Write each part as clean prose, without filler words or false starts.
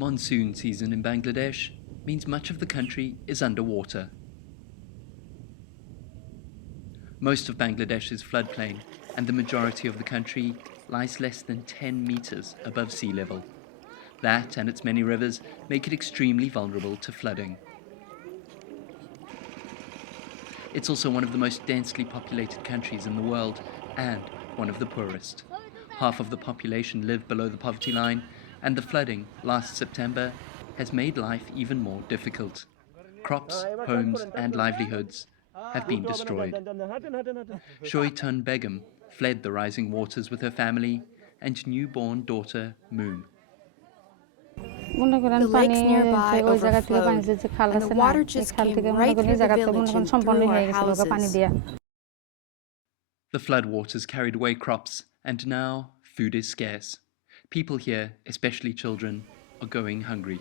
Monsoon season in Bangladesh means much of the country is underwater. Most of Bangladesh's floodplain and the majority of the country lies less than 10 meters above sea level. That and its many rivers make it extremely vulnerable to flooding. It's also one of the most densely populated countries in the world and one of the poorest. Half of the population live below the poverty line, and the flooding last September has made life even more difficult. Crops, homes and livelihoods have been destroyed. Shoitun Begum fled the rising waters with her family and newborn daughter Moon. The lakes nearby overflowed, and the water just came right through the village and through our houses. The floodwaters carried away crops, and now food is scarce. People here, especially children, are going hungry.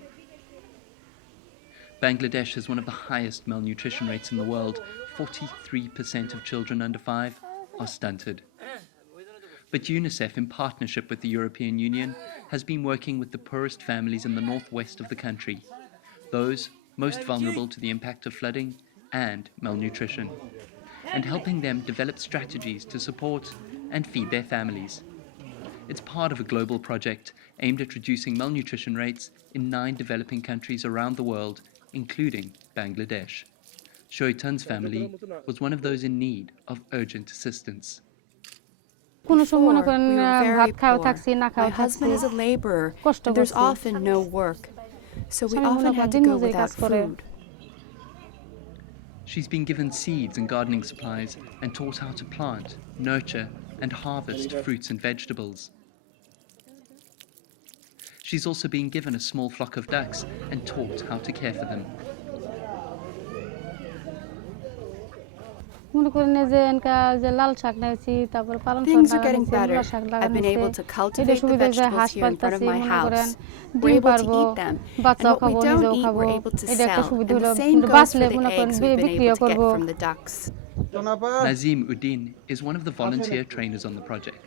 Bangladesh has one of the highest malnutrition rates in the world. 43% of children under 5 are stunted. But Unicef, in partnership with the European Union, has been working with the poorest families in the northwest of the country, those most vulnerable to the impact of flooding and malnutrition, and helping them develop strategies to support and feed their families. It's part of a global project aimed at reducing malnutrition rates in 9 developing countries around the world, including Bangladesh. Shoitun's family was one of those in need of urgent assistance. Before, we were very poor. My husband is a laborer, and there's often no work, so we often had to go without food. She's been given seeds and gardening supplies and taught how to plant, nurture, and harvest fruits and vegetables. She's also been given a small flock of ducks and taught how to care for them. Things are getting better. I've been able to cultivate the vegetables here in front of my house. We're able to eat them, and what we don't eat, we're able to sell. And the same goes for the eggs we've been able to get from the ducks. Nazim Uddin is one of the volunteer trainers on the project.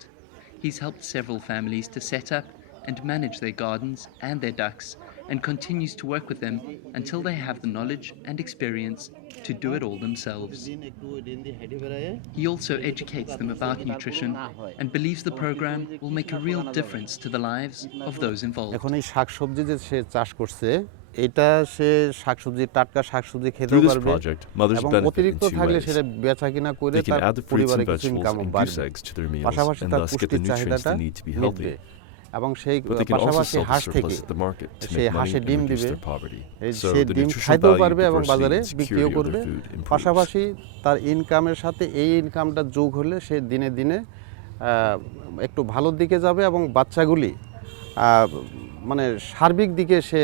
He's helped several families to set up and manage their gardens and their ducks, and continues to work with them until they have the knowledge and experience to do it all themselves. He also educates them about nutrition and believes the program will make a real difference to the lives of those involved. এটা সে শাকসবজি টাটকা শাকসবজি খেতে পারবে এবং অতিরিক্ত থাকলে সেটা বেচা কিনা করে তার পরিবারে কিছু ইনকাম বাড়বে পাশাপাশি তার পুষ্টির চাহিদাটা মিটবে এবং সেই পাশাপাশি হাঁস থেকে সে হাঁসে ডিম দিবে সে ডিম খাইতেও পারবে এবং বাজারে বিক্রিও করবে পাশাপাশি তার ইনকামের সাথে এই ইনকামটা যোগ হলে সে দিনে দিনে একটু ভালোর দিকে যাবে এবং বাচ্চাগুলি মানে সার্বিক দিকে সে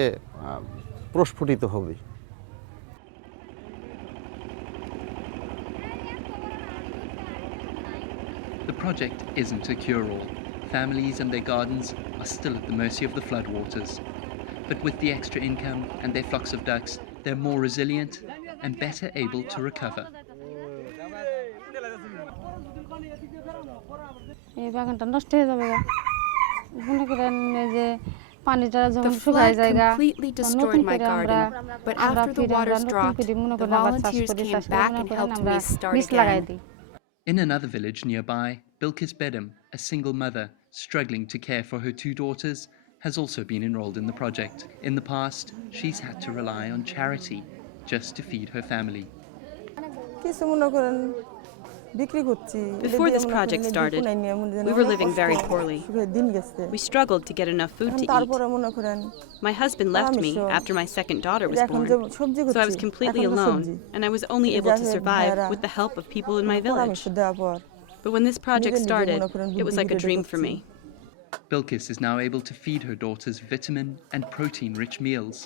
প্রস্ফুটিত হবে। The project isn't a cure-all. Families and their gardens are still at the mercy of the floodwaters. But with the extra income and their flocks of ducks, they're more resilient and better able to recover. The flood completely destroyed my garden, but after the waters dropped, the volunteers came back and helped me start again. In another village nearby, Bilkis Bedem, a single mother struggling to care for her 2 daughters, has also been enrolled in the project. In the past, she's had to rely on charity just to feed her family. Before this project started, we were living very poorly. We struggled to get enough food to eat. My husband left me after my second daughter was born, so I was completely alone, and I was only able to survive with the help of people in my village. But when this project started, it was like a dream for me. Bilkis is now able to feed her daughters vitamin and protein-rich meals.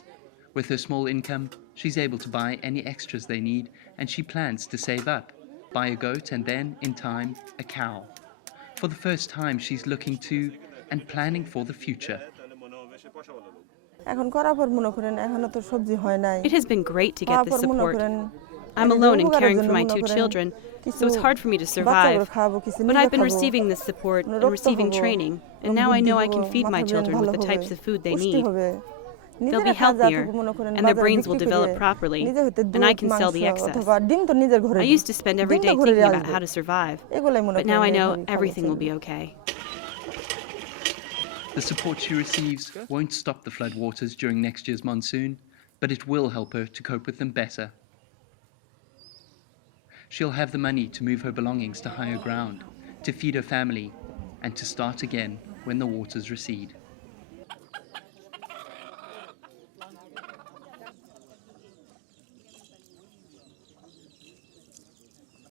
With her small income, she's able to buy any extras they need, and she plans to save up, buy a goat and then, in time, a cow. For the first time, she's looking to and planning for the future. It has been great to get this support. I'm alone and caring for my 2 children, so it's hard for me to survive. But I've been receiving this support and receiving training, and now I know I can feed my children with the types of food they need. They'll be healthier, and their brains will develop properly, and I can sell the excess. I used to spend every day thinking about how to survive, but now I know everything will be okay. The support she receives won't stop the floodwaters during next year's monsoon, but it will help her to cope with them better. She'll have the money to move her belongings to higher ground, to feed her family, and to start again when the waters recede.